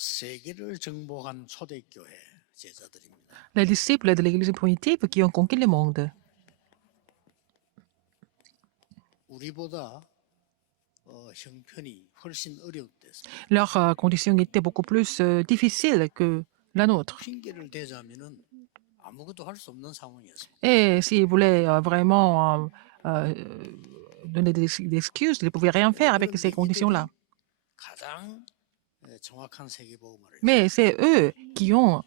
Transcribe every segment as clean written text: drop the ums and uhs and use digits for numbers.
세계를 정복한 초대교회 제자들입니다. Les disciples de l'Église primitive qui ont conquis le monde. 우리보다 형편이 훨씬 어려웠댔습니다. Leurs conditions étaient beaucoup plus difficiles que la nôtre. 핑계를 대자면은 아무것도 할 수 없는 상황이었습니다. Et s'ils voulaient vraiment donner des excuses, ils ne pouvaient rien faire avec ces conditions-là. 가장 정확한 세계복음을 Mais c'est eux qui ont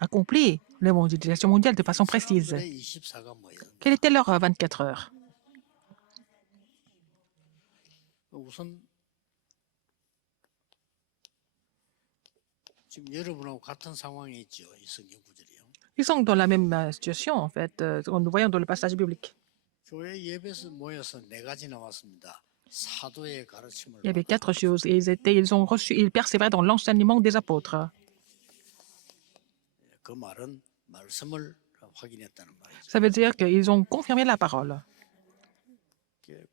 accompli l'évangélisation mondiale de façon précise. 사람들의 24가 뭐였는데 Quelles étaient leurs 24 heures? 우선 지금 여러분하고 같은 상황에 있죠. 이 성경 구절이요. Ils sont dans la même situation, en fait, nous voyons dans le passage biblique. 교회 예배에서 모여서 네 가지 나왔습니다. 사도의 가르침을 Il y avait 받고 4 choses et ils persévéraient dans l'enseignement des apôtres. 그 말은 말씀을 확인했다는 말이죠. Ça veut dire qu'ils ont confirmé la parole.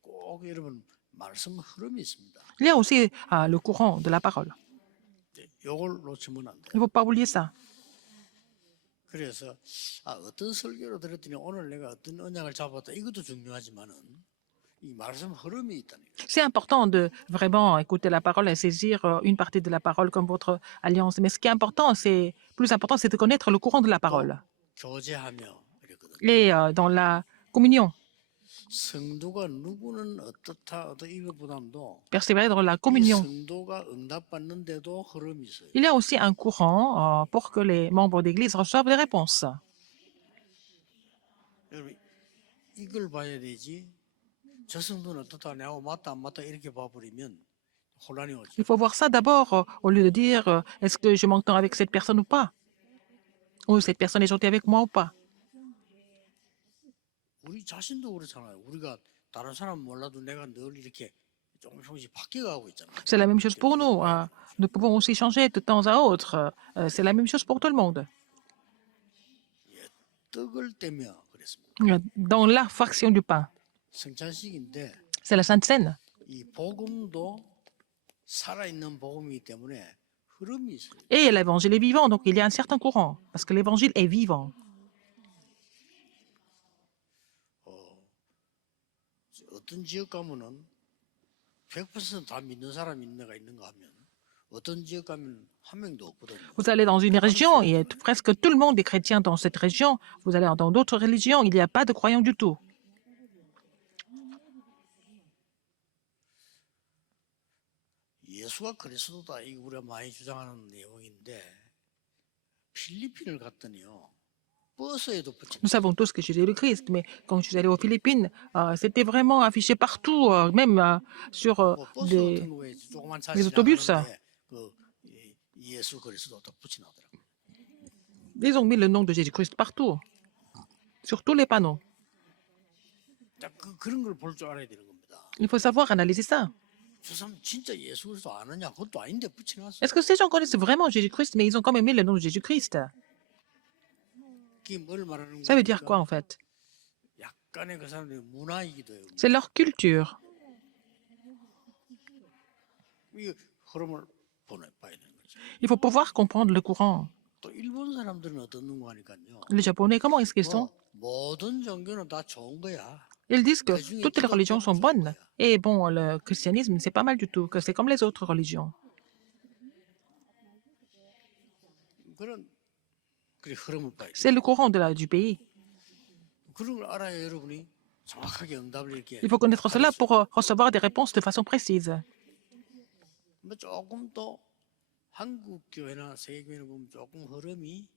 꼭 여러분 말씀 흐름이 있습니다. Il y a aussi le courant de la parole. 이걸 놓치면 안 Il 돼요. ne faut pas oublier ça. 그래서 어떤 설교를 들었더니 오늘 내가 어떤 언약을 잡았다 이것도 중요하지만은 이 말씀 흐름이 있다는 거예요. C'est important de vraiment écouter la parole et saisir une partie de la parole comme votre alliance. Mais ce qui est important, plus important, c'est de connaître le courant de la parole. 교제하며 이랬거든요. Et dans la communion, 성도가 누구는 어떻다 이것보다도 persévérer dans la 이 communion. 성도가 응답받는데도 흐름이 있어요. Il y a aussi un courant pour que les membres d'Église reçoivent des réponses. 여러분 이걸 봐야 되지. 저 성도는 어떻다 내가 맞다 안 맞다 이렇게 봐버리면 혼란이 오죠. Il faut voir ça d'abord au lieu de dire est-ce que je m'entends avec cette personne ou pas? Ou cette personne est gentille avec moi ou pas? 우리 자신도 그렇잖아요. 우리가 다른 사람 몰라도 내가 늘 이렇게 조금씩 바뀌어가고 있잖아요. C'est la même chose pour nous. Nous pouvons aussi changer de temps à autre. C'est la même chose pour tout le monde. 떡을 떼며 그랬습니다. Dans la fraction du pain, 성찬식인데 c'est la Sainte Seine. 이 복음도 살아있는 복음이기 때문에 흐름이 있어요. Et l'évangile est vivant, donc il y a un certain courant, parce que l'évangile est vivant. 어떤 지역 가면은 100%다 믿는 사람이 있는가 하면 어떤 지역 가면 한 명도 없거든요. Vous allez dans une région et presque tout le monde est chrétien dans cette région. Vous allez dans d'autres religions, il n'y a pas de croyants du tout. 예수가 그리스도다 이거 우리가 많이 주장하는 내용인데 필리핀을 갔더니요. 버스에도 붙여. Nous savons tous que Jésus est le Christ, mais quand je suis allé aux Philippines, c'était vraiment affiché partout, même sur 버스 같은 거에 조그만 차 les autobus. 지나가는데 그 예수 그리스도 딱 붙여놨더라고요. Ils ont mis le nom de Jésus-Christ partout, sur tous les panneaux. 그런 걸 볼 줄 알아야 되는 겁니다. Il faut savoir analyser ça. 저 사람 진짜 예수 그리스도 아느냐? 그것도 아닌데 붙여놨어. Est-ce que ces gens connaissent vraiment Jésus-Christ, mais ils ont quand même mis le nom de Jésus-Christ? 그게 뭘 말하는 Ça veut dire 겁니까? quoi en fait? 약간의 그 사람들의 문화이기도 해요. C'est leur culture. 이 흐름을 봐야 되는 거죠. Il faut pouvoir comprendre le courant. 또 일본 사람들은 어떤 거 하니까요. Les Japonais, comment est-ce qu'ils sont? 모든 종교는 다 좋은 거야. Ils disent que toutes les religions sont bonnes. Et bon, le christianisme, c'est pas mal du tout, que c'est comme les autres religions. 그런 흐름을 봐야 돼. C'est le courant du pays. 그런 걸 알아야 여러분이 정확하게 응답을 이렇게. Il faut connaître cela pour recevoir des réponses de façon précise. 뭐 조금 더 한국 교회나 세계 교회를 보면 조금 흐름이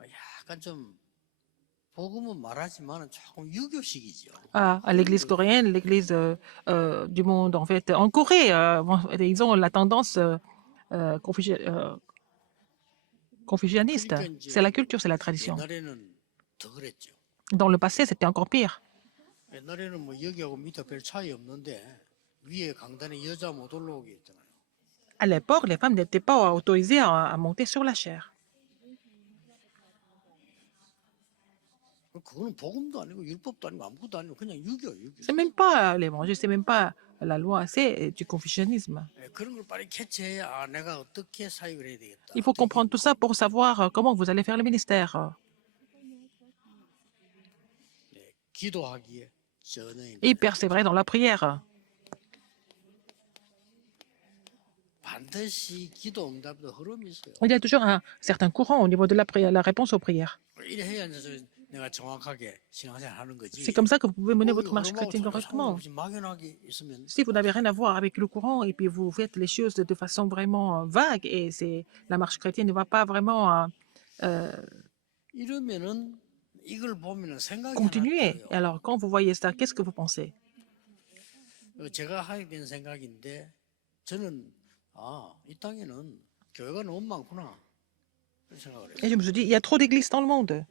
약간 좀 복음은 말하지만 조금 유교식이죠. À l'église coréenne, l'église du monde, en fait. En Corée, ils ont la tendance confucianiste. C'est la culture, c'est la tradition. 옛날에는 더 그랬죠. Dans le passé, c'était encore pire. 옛날에는 뭐 여기하고 밑에 별 차이 없는데 위에 강단에 여자 못 올라오게 했잖아요. À l'époque, les femmes n'étaient pas autorisées à monter sur la chair. 그거는 복음도 아니고 율법도 아니고 아무것도 아니고 그냥 유교. C'est même pas l'évangile, c'est même pas la loi, c'est du confucianisme. 예, 그런 걸 빨리 캐치해야 아, 내가 어떻게 사역을 해야 되겠다. Il faut 어떻게 comprendre tout ça pour savoir comment vous allez faire le ministère. 예, 기도하기에 전혀 Et persévérer dans la prière. 반드시 기도 응답도 흐름이 있어요. Il y a toujours un certain courant au niveau de la prière, la réponse aux prières. 이래 해야 이제 내가 정확하게 신앙생활 하는 거지. C'est comme ça que vous pouvez mener votre marche 흐름하고 chrétienne 전혀 correctement. 상관없이 막연하게 있으면 Si vous n'avez rien à voir avec le courant et puis vous faites les choses de façon vraiment vague et la marche chrétienne ne va pas vraiment 이러면은 이걸 보면은 생각이 하나 continuer. 들어요. Et alors, quand vous voyez ça, qu'est-ce que vous pensez? 제가 하게 된 생각인데 저는 이 땅에는 교회가 너무 많구나 그런 생각을 Et 해요. je me suis dit, il y a trop d'églises dans le monde.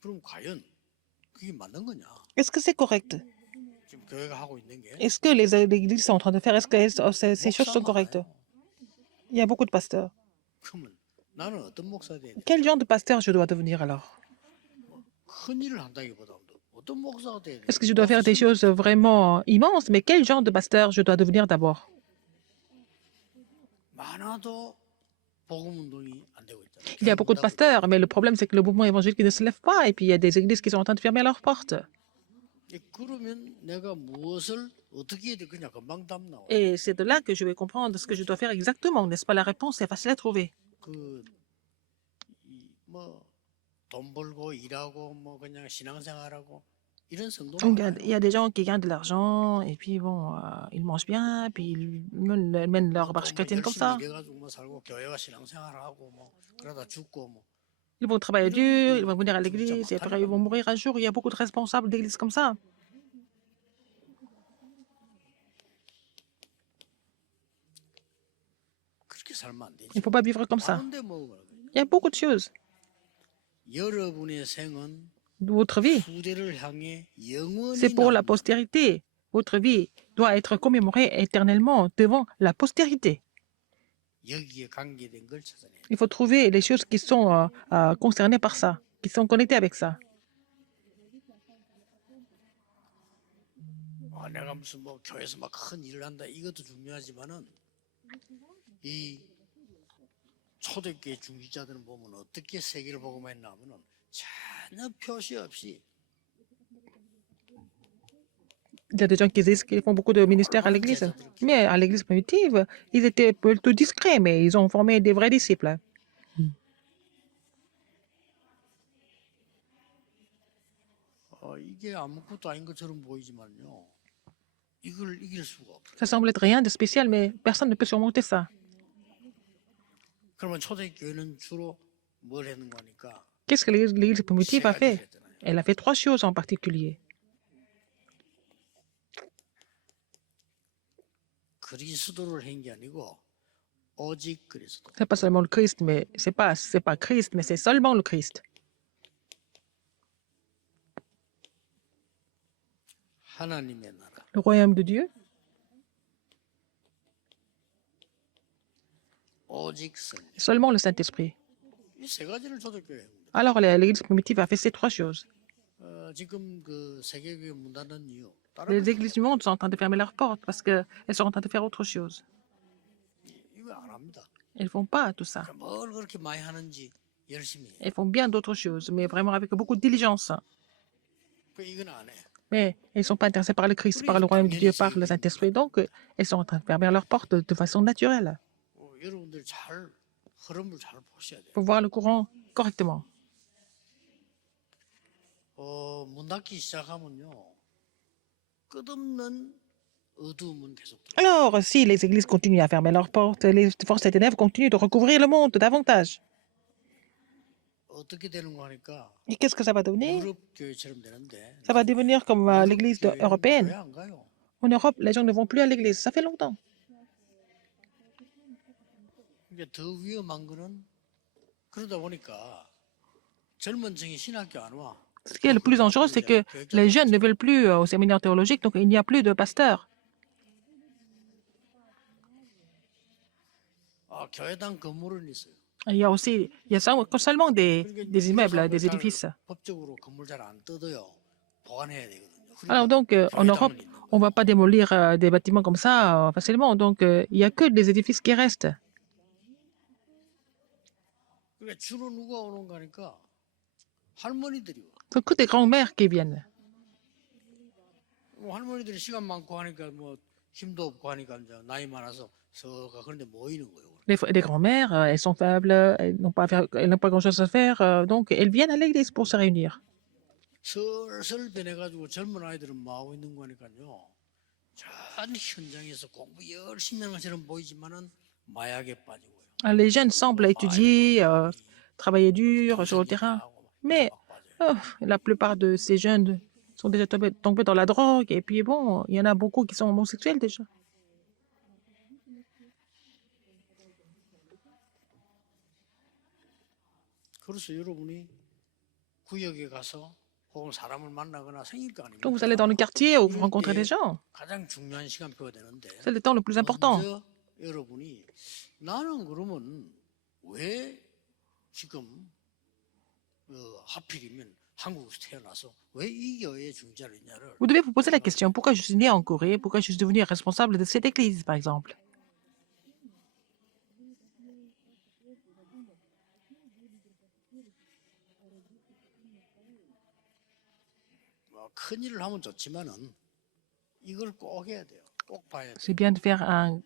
그럼 과연 그게 맞는 거냐? Est-ce que c'est correct? 지금 교회가 하고 있는 게 Est-ce que les églises sont en train de faire? Est-ce que ces choses sont 목사 correctes? 많아요. Il y a beaucoup de pasteurs. 그러면 나는 어떤 목사 돼야 돼? Quel genre de pasteur je dois devenir alors? 큰 일을 한다기보다도 어떤 목사가 돼야 돼? Est-ce que je dois faire des choses vraiment immenses? Mais quel genre de pasteur je dois devenir d'abord? 많아도 복음 운동이 안 되고 있잖아요. Il y a beaucoup de pasteurs, mais le problème, c'est que le mouvement évangélique ne se lève pas. Et puis, il y a des églises qui sont en train de fermer leurs portes. 그러면 내가 무엇을 어떻게 해야 돼? 그냥 금방 답 나와. Et c'est de là que je vais comprendre ce que je dois faire exactement, n'est-ce pas? La réponse est facile à trouver. 돈 벌고 일하고 뭐 그냥 신앙생활하고 이런 성도 Il 많아요. y a des gens qui gagnent de l'argent, et puis bon, ils mangent bien, puis ils mènent leur marche chrétienne comme ça. 일해가지고 뭐 살고 교회가 신앙생활하고 뭐 그러다 죽고 뭐 Ils vont travailler dur, ils vont venir à l'église, et après ils vont mourir un jour. Il y a beaucoup de responsables d'églises comme ça. 그렇게 살면 안 되지. Il ne faut pas vivre comme ça. 많은데 뭐 Il y a beaucoup de choses. 여러분의 생은 Votre vie, 후대를 향해 영원히 c'est pour la 남는다. postérité. Votre vie doit être commémorée éternellement devant la postérité. 여기에 관계된 걸 찾아내. Il faut trouver les choses qui sont concernées par ça, qui sont connectées avec ça. 내가 무슨 뭐 교회에서 막 큰 일을 한다 이것도 중요하지만은 이 초대교회 중직자들은 보면 어떻게 세계를 복음했나 하면은 전혀 표시 없이 Il y a des gens qui disent qu'ils font beaucoup de ministères à l'église. Mais à l'église primitive, ils étaient plutôt discrets, mais ils ont formé des vrais disciples. 이게 아무것도 아닌 것처럼 보이지만요. 이걸 이길 수가 없어요. Ça semble être rien de spécial, mais personne ne peut surmonter ça. 그러면 초대교회는 주로 뭘 했는 거니까 Qu'est-ce que l'église primitive 세 a 가지를 fait? 했잖아요. Elle a fait 3 choses en particulier. 그리스도를 한 게 아니고 오직 그리스도. C'est pas seulement le Christ, mais c'est pas Christ, mais c'est seulement le Christ. 하나님의 나라. Le royaume de Dieu, 오직 성령. seulement le Saint-Esprit. 이 세 가지를 초대교회 한 겁니다. Alors l'église primitive a fait ces 3 choses. 지금 그 세계교회 문 닫는 이유. 다른 Les églises du monde sont en train de fermer leurs portes parce qu'elles sont en train de faire autre chose. 이거 안 합니다. Elles ne font pas tout ça. 뭘 그렇게 많이 하는지 열심히 해. Elles font bien d'autres choses, mais vraiment avec beaucoup de diligence. 이건 안 해. Mais elles ne sont pas intéressées par le Christ, par le royaume de Dieu, par le Saint-Esprit. Donc, elles sont en train de fermer leurs portes de façon naturelle. 여러분들 잘 흐름을 잘 보셔야 돼요. Il faut voir le courant correctement. 문 닫기 시작하면요. 끝없는 어두움은 계속. Alors, si les églises continuent à fermer leurs portes, les forces des ténèbres continuent de recouvrir le monde davantage. 어떻게 되는 거 하니까 Et qu'est-ce que ça va devenir? 유럽 교회처럼 되는데. Ça va devenir comme l'église européenne. 교회 안 가요. En Europe, les gens ne vont plus à l'église. Ça fait longtemps. 이게 더 위험한 거는 그러다 보니까 젊은 층이 신학교 안 와. Ce qui est le plus dangereux, c'est que les jeunes ne veulent plus au séminaire théologique, donc il n'y a plus de pasteurs. 교회당 건물은 있어요. Il y a seulement 그러니까 des immeubles, 유로사업을 des 잘 édifices. 법적으로 건물 잘 안 뜯어요. 보관해야 되거든요. Alors 그러니까 donc, en Europe, 교회당은 있는 on ne va 거예요. pas démolir des bâtiments comme ça facilement. Donc, il n'y a que des édifices qui restent. 그러니까 주로 누가 오는 거니까 할머니들이 와. Ce sont que des grands-mères qui viennent. 뭐 할머니들이 시간 많고 하니까 뭐 힘도 없고 하니까 이제 나이 많아서 서가 그런데 모이는 거예요. Les grands-mères, elles sont faibles, elles n'ont pas grand-chose à faire. Donc, elles viennent à l'église pour se réunir. 슬슬 변해가지고 젊은 아이들은 뭐 하고 있는 거니까요. 전 현장에서 공부 열심히 하는 것처럼 보이지만은 마약에 빠지고요. Les jeunes semblent étudier, travailler dur sur le 동성연애 terrain. 하고 Mais 막 빠져요. la plupart de ces jeunes sont déjà tombés dans la drogue. Et puis, bon, il y en a beaucoup qui sont homosexuels déjà. 그래서 여러분이 구역에 가서 혹은 사람을 만나거나 생길 거 Donc, vous allez dans le 아닙니까? quartier où vous 이럴 rencontrez des 때 gens. 가장 중요한 시간표가 되는데 C'est le temps le plus important. 먼저 여러분이 나는 그러면 왜 지금 하필이면 한국에서 태어나서 왜 이 교회에 중자를 있냐를 Vous devez vous poser la question, pourquoi je suis né en Corée? Pourquoi je suis devenu responsable de cette église, par exemple? 큰 일을 하면 좋지만은 이걸 꼭 해야 돼요. 꼭 봐야 돼요. C'est bien de faire un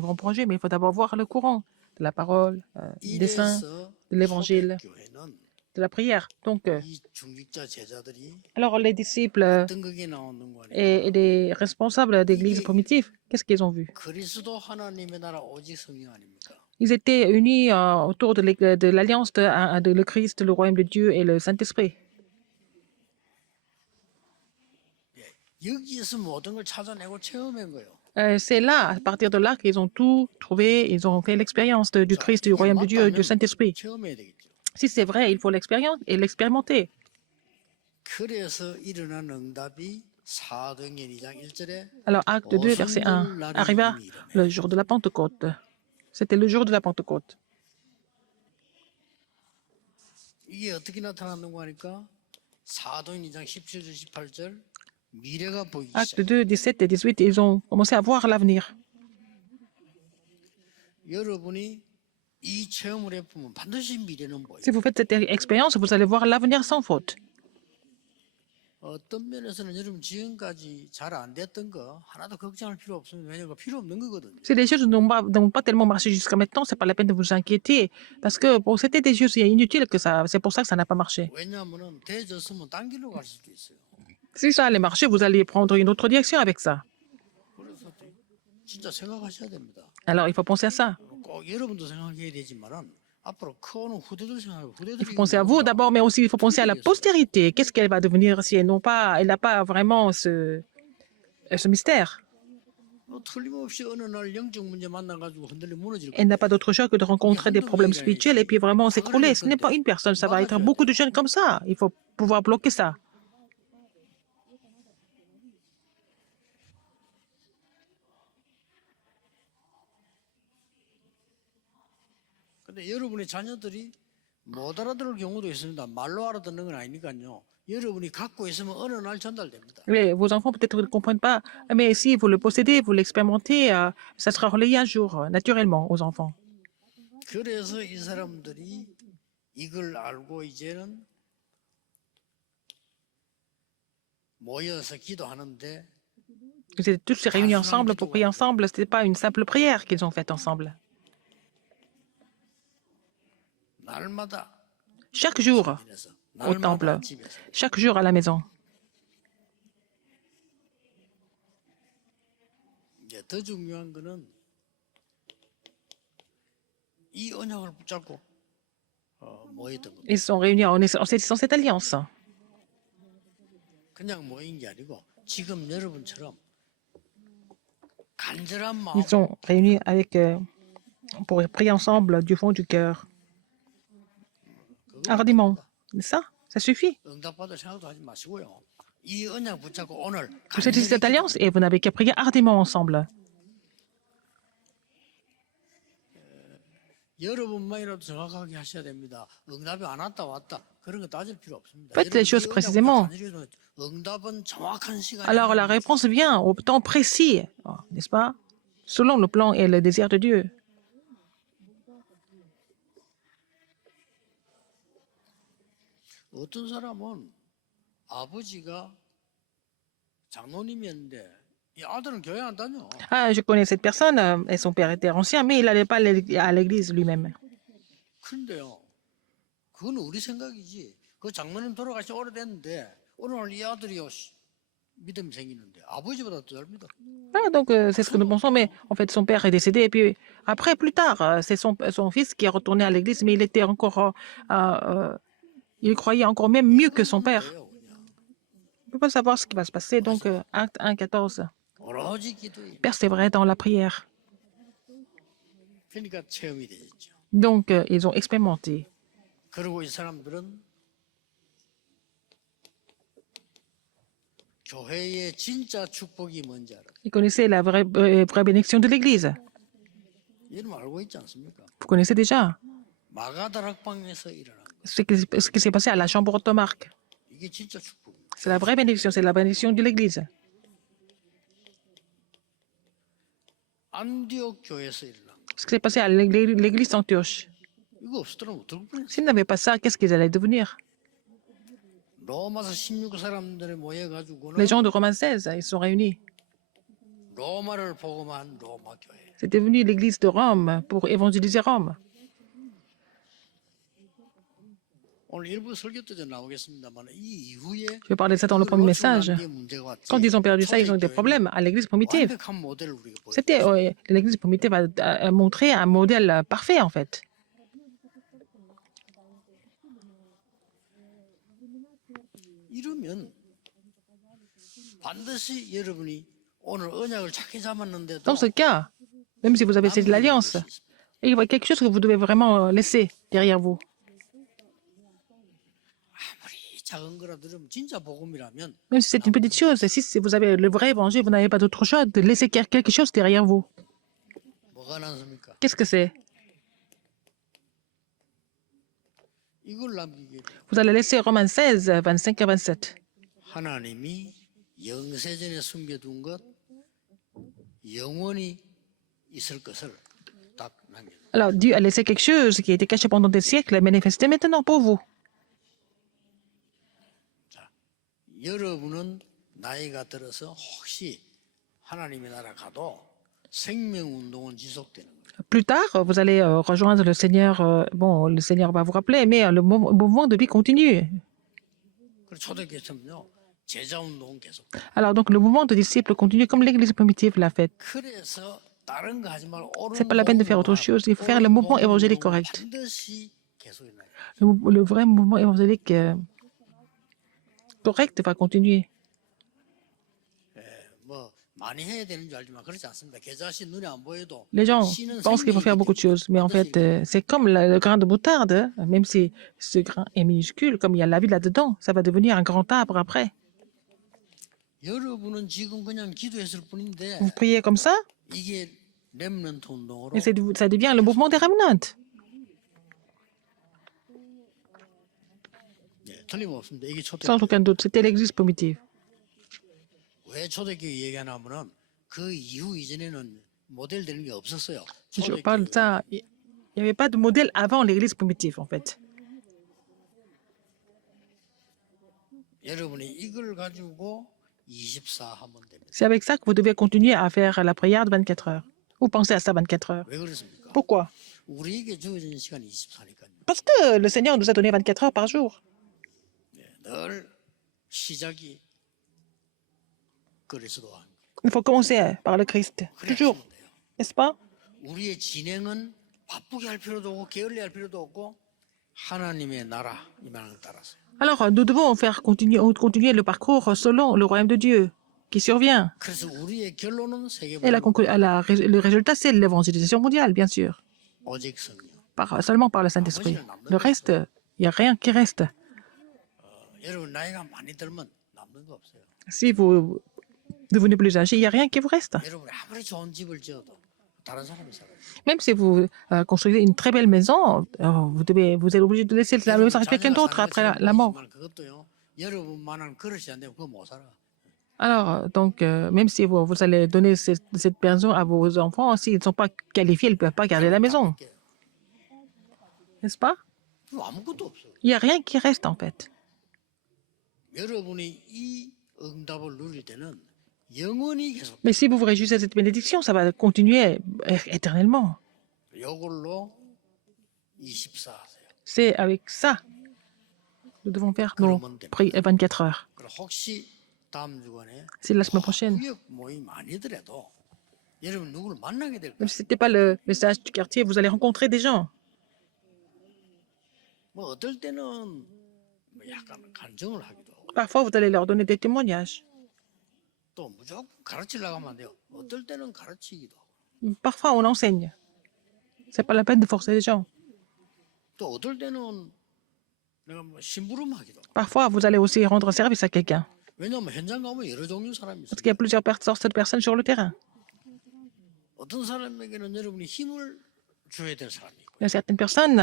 grand projet, mais il faut d'abord voir le courant de la parole, des saints, 이래서 de l'évangile, 초대교회는 de la prière. Donc, 이 중직자 제자들이 alors les disciples 어떤 거기 나오는 et 거니까 les responsables d'église 이게 primitive, qu'est-ce qu'ils ont vu? 그리스도 하나님의 나라 오직 성령 아닙니까? Ils étaient unis autour de l'alliance de le Christ, le royaume de Dieu et le Saint-Esprit. 예, 여기에서 모든 걸 찾아내고 체험한 거예요. C'est là, à partir de là, qu'ils ont tout trouvé, ils ont fait l'expérience du 자, Christ, du 이게 royaume de Dieu et du 맞다면 Saint-Esprit. 체험해야 되겠죠. Si c'est vrai, il faut l'expérience et l'expérimenter. 그래서 일어난 응답이 사도행전 2장 1절에 Alors, acte 2, verset 1, arriva le jour de la Pentecôte. C'était le jour de la Pentecôte. 이게 어떻게 나타났는고 하니까 사도행 2장 17절 18절 미래가 보이기 Acte 시작. 2, 17 et 18, ils ont commencé à voir l'avenir. 여러분이 이 체험을 해보면 반드시 미래는 보여요. Si vous faites cette expérience, vous allez voir l'avenir sans faute. 어떤 면에서는 여러분 지금까지 잘 안 됐던 거 하나도 걱정할 필요 없으면 왜냐면 필요 없는 거거든요. Si les choses n'ont pas tellement marché jusqu'à maintenant, c'est pas la peine de vous inquiéter. Parce que bon, c'était des choses inutiles que ça. C'est pour ça que ça n'a pas marché. 왜냐하면 대졌으면 딴 길로 갈 수도 있어요. Si ça allait marcher, vous allez prendre une autre direction avec ça. 그래서 진짜 생각하셔야 됩니다. Alors, il faut penser à ça. 꼭 여러분도 생각해야 되지만은 앞으로 커오는 후대들 생각하고 Il 후대들이 faut penser à vous d'abord, mais aussi il faut penser à la postérité. Qu'est-ce qu'elle va devenir si elle n'a pas vraiment ce mystère? 틀림없이 어느 날 영적 문제 만나가지고 흔들려 무너질 Elle n'a 거예요. pas d'autre choix que de rencontrer des problèmes spirituels et puis vraiment s'écrouler. Ce n'est pas une personne, ça va être beaucoup de jeunes comme ça. Il faut pouvoir bloquer ça. 근데 여러분의 자녀들이 못 알아들을 경우도 있습니다. 말로 알아듣는 건 아니니까요. 여러분이 갖고 있으면 어느 날 전달됩니다. Mais vos enfants peut-être ne comprennent pas, mais si vous le possédez, vous l'expérimentez, ça sera relayé un jour, naturellement, aux enfants. 그래서 이 사람들이 이걸 알고 이제는 모여서 기도하는데 Ils étaient tous réunis ensemble pour prier ensemble. Ce n'était pas une simple prière qu'ils ont faite ensemble. 날마다 Chaque jour 집에서, au temple, 날마다 집에서 chaque jour à la maison. 이제 더 중요한 거는 이 언약을 붙잡고 모였던 겁니다. Ils sont réunis en saisissant cette alliance. 그냥 모인 게 아니고 지금 여러분처럼 간절한 마음 Ils sont réunis pour prier ensemble du fond du cœur. Hardiment. Ça suffit. 응답받을 생각도 하지 마시고요. 이 언약 붙잡고 오늘 Vous saisissez cette alliance et vous n'avez qu'à prier hardiment ensemble. 여러 번만이라도 정확하게 하셔야 됩니다. 응답이 안 왔다 왔다 그런 거 따질 필요 없습니다. Faites les choses précisément. 응답은 정확한 시간에 Alors la 하나님이 réponse vient au temps précis, n'est-ce pas? Selon le plan et le désir de Dieu. 어떤 사람은 아버지가 장로님이었는데 이 아들은 교회 안 다녀. Ah, je connais cette personne, et son père était ancien, mais il n'allait pas à l'église lui-même. 그런데요, 그건 우리 생각이지. 그 장로님 돌아가시 오래됐는데 어느 날 이 아들이요 믿음이 생기는데 아버지보다 더 잘 믿어. Ah, donc c'est ce que nous pensons, mais en fait son père est décédé, et puis après, plus tard, c'est son fils qui est retourné à l'église, mais il était encore, il croyait encore même mieux que son père. 그래요, 그냥. On ne peut pas savoir ce qui va se passer, donc acte 1, 14. 오로지 기도에. Persévérer dans la prière. 그러니까 체험이 되죠. Donc, ils ont expérimenté. 그리고 이 사람들은 교회의 진짜 축복이 뭔지 알아요. Ils connaissaient la vraie bénédiction de l'Église. 이름 알고 있지 않습니까? Vous connaissez déjà 마가다락방에서 일어난 거. ce qui s'est passé à la chambre de Marc. 이게 진짜 축복입니다. C'est la vraie bénédiction, c'est la bénédiction de l'Église. 안디옥 교회에서 일어난 거. Ce qui s'est passé à l'Église d'Antioche. 이거 없었더면 어떨 뻔했어요. S'ils n'avaient pas ça, qu'est-ce qu'ils allaient devenir? 로마서 16 사람들이 모여가지고는 Les gens de Romains 16, ils se sont réunis. 로마를 복음한 로마 교회. C'est devenu l'Église de Rome pour évangéliser Rome. 오늘 일부 설교 때도 나오겠습니다만 이 이후에 Je vais parler de ça dans le premier message. 문제가 왔지. Quand ils ont perdu ça, ils ont eu des problèmes à l'Église primitive. 완벽한 모델을 우리가 보여. C'était l'Église primitive a montré un modèle parfait en fait. 이러면 반드시 여러분이 오늘 언약을 착히 잡았는데도 Dans ce cas, même si vous avez cédé l'alliance, il y a quelque chose que vous devez vraiment laisser derrière vous. 아무리 작은 거라도 좀 진짜 복음이라면 Même si c'est une petite chose, si vous avez le vrai évangile, vous n'avez pas d'autre choix de laisser quelque chose derrière vous. 뭐가 남습니까? Qu'est-ce que c'est? 이걸 남기게 돼. Vous allez laisser Romains 16, 25 à 27. 하나님이 영세전에 숨겨둔 것 영원히 있을 것을 딱 남겨. Alors, Dieu a laissé quelque chose qui a été caché pendant des siècles, manifesté maintenant pour vous. 자, 여러분은 나이가 들어서 혹시 하나님의 나라 가도 생명 운동은 지속되는 거예요. Plus tard, vous allez rejoindre le Seigneur. Bon, le Seigneur va vous rappeler, mais le mouvement de vie continue. 그리고 초대교회는요 제자 운동 계속. Alors, donc, le mouvement de disciples continue comme l'Église primitive l'a fait. 그래서 다른 거 하지 말고 C'est pas la peine de faire autre chose. Il faut faire le mouvement évangélique correct. 반드시 계속 있나요? Le vrai mouvement évangélique correct va continuer. 뭐 많이 해야 되는 줄 알지만 그렇지 않습니다. 계좌시 눈에 안 보여도 Les gens 씨는 pensent qu'il faut faire beaucoup de choses, mais en fait, c'est comme le grain de moutarde, même si ce grain est minuscule, comme il y a la vie là-dedans, ça va devenir un grand arbre après. 여러분은 지금 그냥 기도했을 뿐인데 Vous priez comme ça, 이게 렘넌트 운동으로 et ça devient le mouvement des remnants. 틀림없습니다. 이게 초대. Sans aucun doute, c'était l'Église primitive. 왜 초대교회 얘기하냐면은 그 이후 이전에는 모델 되는 게 없었어요. Je parle de ça. Il n'y avait pas de modèle avant l'Église primitive, en fait. 여러분이 이걸 가지고 24 하면 됩니다. C'est avec ça que vous devez continuer à faire la prière de 24 heures. Ou penser à ça 24 heures. 왜 그렇습니까? Pourquoi? 우리에게 주어진 시간이 24니까요. Parce que le Seigneur nous a donné 24 heures par jour. 늘 시작이 그리스도와 함께. Il faut commencer par le Christ. Toujours. 그래야 돼요. N'est-ce pas? 우리의 진행은 바쁘게 할 필요도 없고 게을리 할 필요도 없고 하나님의 나라 이만을 따라서. Alors, nous devons faire continuer le parcours selon le royaume de Dieu qui survient. 그래서 우리의 결론은 세계 Et le résultat, c'est l'évangélisation mondiale, bien sûr. 오직 성령. Seulement par le Saint-Esprit. Le reste, il n'y a rien qui reste. 여러분 나이가 많이 들면 남는 거 없어요. Si vous devenez plus âgé, il n'y a rien qui vous reste. 여러분이 아무리 좋은 집을 지어도 다른 사람이 살아요. Même si vous construisez une très belle maison, vous êtes obligé de laisser la maison à quelqu'un d'autre après la mort. 보이지만 그것도요. 여러분만한 그릇이 안 되면 그거 못 살아. Alors, donc, même si vous allez donner cette maison à vos enfants, s'ils ne sont pas qualifiés, ils ne peuvent pas garder la maison, 밖에 n'est-ce pas? 그거 아무것도 없어. Il n'y a rien qui reste en fait. 여러분이 이 응답을 누릴 때는 영원히 계속 Mais si vous vous réjouissez de cette bénédiction, ça va continuer éternellement. 이걸로 24 하세요. C'est avec ça que nous devons faire nos 24 heures. 그럼 혹시 다음 주간에 C'est la semaine prochaine. 구역 모임 아니더라도 여러분 누구를 만나게 될 거예요. Même si ce n'était pas le message du quartier, vous allez rencontrer des gens. 뭐 어떨 때는 뭐 약간 간증을 하기도 하고 Parfois, vous allez leur donner des témoignages. 또 무조건 가르치려고 하면 안 돼요. 어떨 때는 가르치기도 하고 Parfois, on enseigne. C'est pas la peine de forcer les gens. 또 어떨 때는 내가 뭐 심부름하기도 하고 Parfois, vous allez aussi rendre service à quelqu'un. 왜냐하면 현장 가면 여러 종류 사람이 Parce qu'il y 있어요. a plusieurs sortes de personnes sur le terrain. 어떤 사람에게는 여러분이 힘을 줘야 될 사람이 있고 Il y a certaines personnes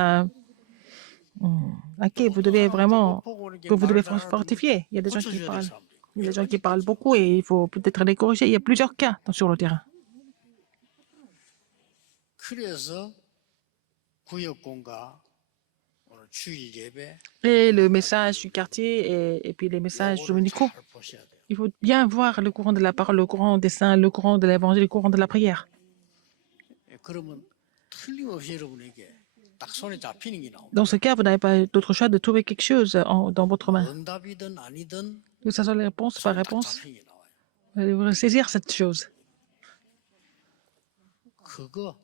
à qui vous devez vraiment, que vous devez fortifier. Il y a des gens qui 고쳐줘야 될 parlent. 사람도 있고 Il y a des gens qui parlent beaucoup et il faut peut-être les corriger. Il y a plusieurs cas sur le terrain. 그래서 구역공과 오늘 주일 예배 Et le message du quartier et puis les messages 요거를 dominicaux. 잘 보셔야 돼요. Il faut bien voir le courant de la parole, le courant des saints, le courant de l'évangile, le courant de la prière. 그러면 틀림없이 여러분에게 딱 손에 잡히는 게 나옵니다. Dans ce cas, vous n'avez pas d'autre choix de trouver quelque chose dans votre main. 응답이든 아니든 Que ce soit les réponses par 손에 딱 réponse, 잡히는 게 나와요. vous allez vous saisir cette chose. 그거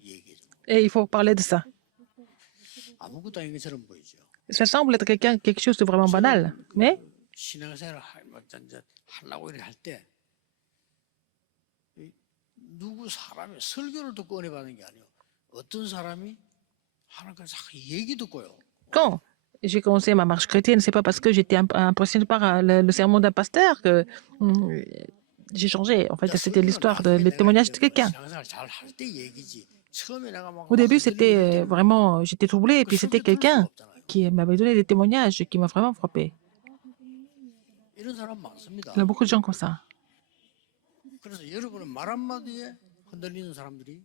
얘기해 줘. Et il faut parler de ça. 아무것도 아닌 것처럼 보이죠. Ça semble être quelque chose de vraiment banal, mais 신앙생활을 이제 하려고 이렇게 할 때 누구 사람이 설교를 듣고 은혜 받는 게 아니에요. 어떤 사람이 하나님께서 자꾸 얘기 듣고요. quand j'ai commencé ma marche chrétienne, c'est pas parce que j'étais impressionné par le sermon d'un pasteur que j'ai changé. En fait, c'était l'histoire, le témoignage de quelqu'un. 신앙생활 잘 할 때 얘기지. 처음에 내가 막 Au début, c'était vraiment, j'étais troublé, et puis c'était quelqu'un 없잖아요. qui m'avait donné des témoignages qui m'a vraiment frappé. 이런 사람 많습니다. Il y a beaucoup de gens comme ça. 그래서 여러분은 말 한마디에 흔들리는 사람들이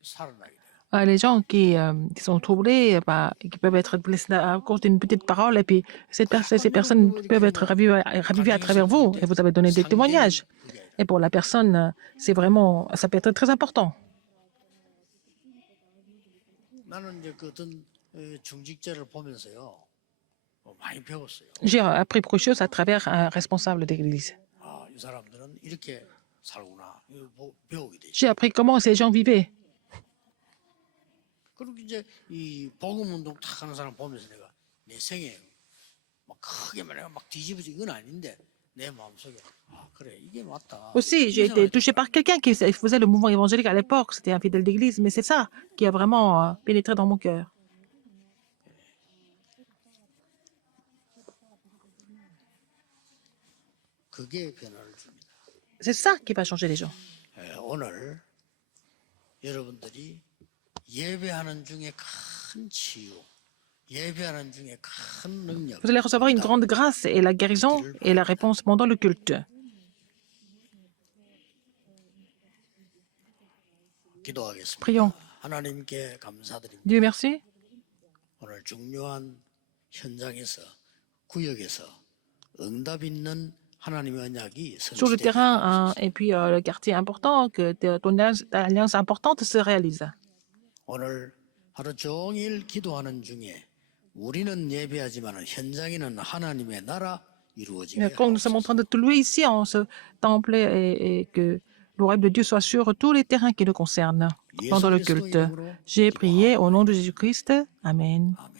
살아나게 돼요. Les gens qui sont troublés, qui peuvent être blessés à cause d'une petite parole, et puis ces personnes peuvent être ravivées à travers vous, et vous avez donné des témoignages. 그게 Et pour la personne, c'est vraiment, ça peut être très important. 나는 이제 그 어떤 중직자를 보면서요 많이 배웠어요. J'ai appris beaucoup de choses à travers un responsable d'église. 아, 이 사람들은 이렇게 살구나. 이거 배우게 되죠. J'ai appris comment ces gens vivaient. 그리고 이제 이 복음 운동 탁 하는 사람 보면서 내가 내 생에 막 크게 내가 막 뒤집어지 이건 아닌데 내 마음속에 아 그래 이게 맞다. Aussi, j'ai été touché par quelqu'un qui faisait le mouvement évangélique à l'époque. C'était un fidèle d'église, mais c'est ça qui a vraiment pénétré dans mon cœur. 그게 변화를 줍니다. C'est ça qui va changer les gens. 오늘 여러분들이 예배하는 중에 큰 치유, 예배하는 중에 큰 능력. Vous allez recevoir une grande grâce et la guérison et la réponse pendant le culte. 기도하겠습니다. Prions. 하나님께 감사드립니다. Dieu merci. 오늘 중요한 현장에서 구역에서 응답 있는 하나님의 언약이 Sur le 성취되게 terrain et puis le quartier important, que ton alliance importante se réalise. 오늘 하루 종일 기도하는 중에 우리는 예배하지만 현장에는 하나님의 나라 이루어지게 Quand nous sommes en train de te louer ici en ce temple et que le royaume de Dieu soit sur tous les terrains qui nous concernent pendant le culte. J'ai prié au nom de Jésus-Christ. Amen. 아멘.